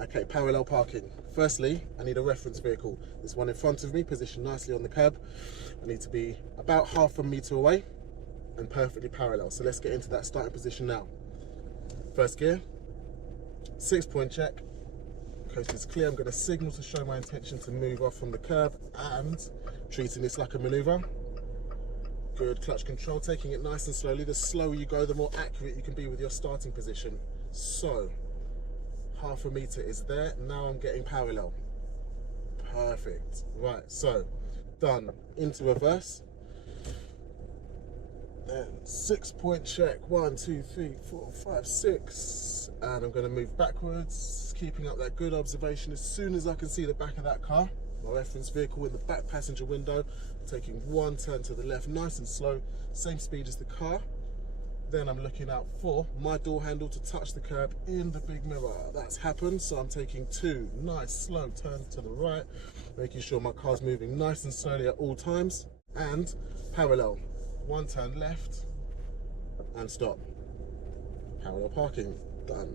Okay, parallel parking. Firstly, I need a reference vehicle. This one in front of me, positioned nicely on the curb. I need to be about half a metre away and perfectly parallel. So let's get into that starting position now. First gear, 6-point check. Coast is clear. I'm going to signal to show my intention to move off from the curb and treating this like a manoeuvre. Good clutch control, taking it nice and slowly. The slower you go, the more accurate you can be with your starting position. So, half a metre is there. Now I'm getting parallel. Perfect. Right, so, done. Into reverse. Then 6-point check. 1, 2, 3, 4, 5, 6. And I'm going to move backwards, keeping up that good observation. As soon as I can see the back of that car, my reference vehicle in the back passenger window, taking one turn to the left, nice and slow, same speed as the car. Then I'm looking out for my door handle to touch the curb in the big mirror. That's happened, so I'm taking 2 nice slow turns to the right, making sure my car's moving nice and slowly at all times, and parallel. 1 turn left and stop. Parallel parking, done.